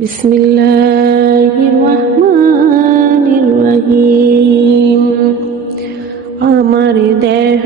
بسم الله الرحمن الرحيم আমার দেহ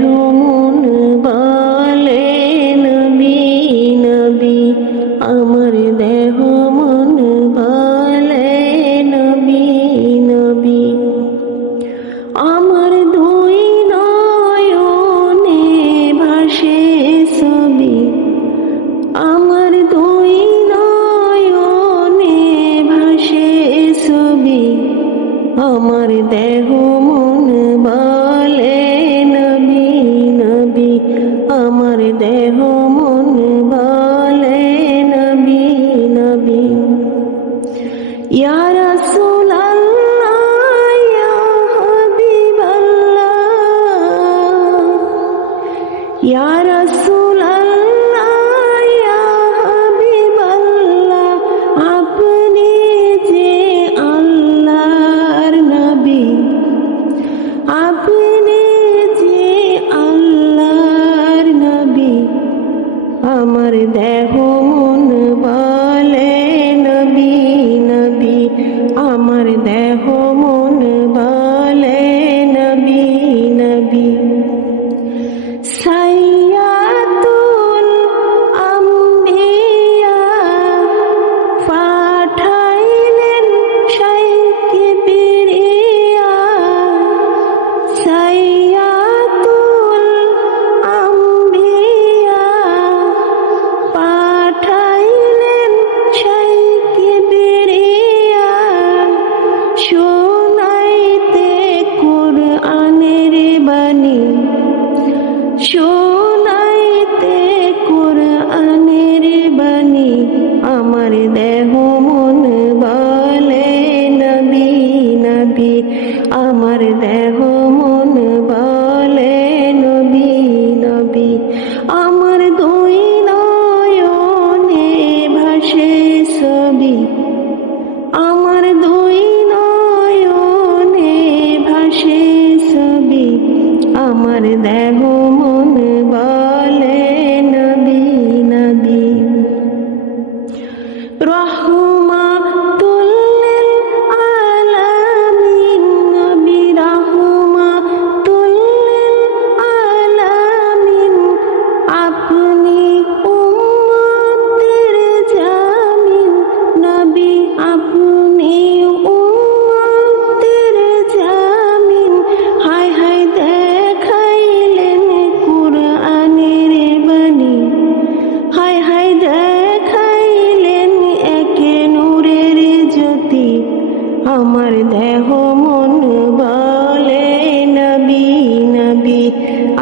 আমার দেহ শোনাইতে কোরআনের বাণী, আমার দেহ মন বলে নবী নবী, আমার দেহ মন বলে নবী নবী, আমার দুই নয়নে ভাসে ছবি, আমার দুই নয়নে ভাসে ছবি, আমার দেহ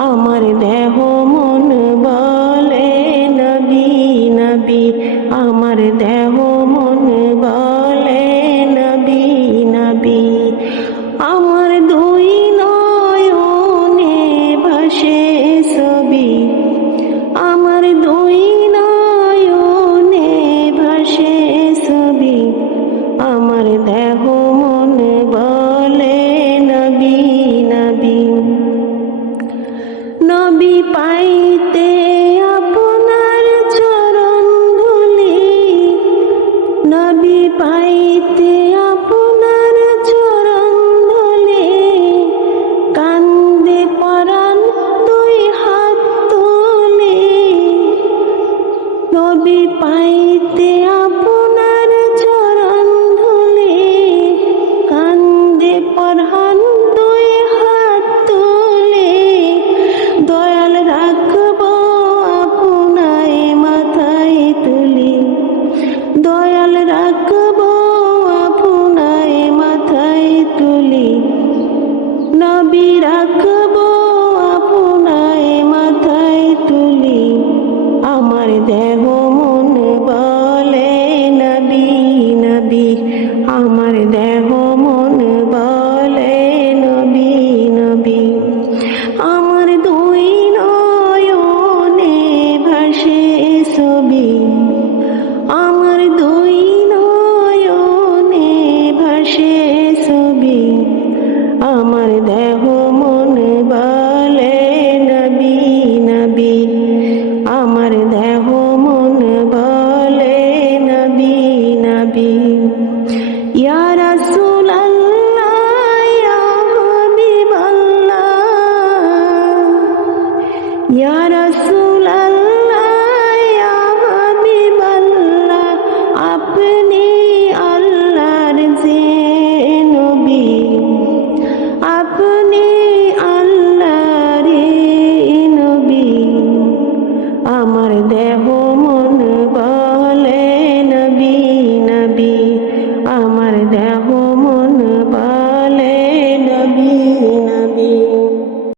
আমার দেহ মন নবী পাইতে আপনার চরণে কান্দে পরাণ দুই হাত তোলে। নবী পাইতে আপনার আমার দেয় আমার দেহ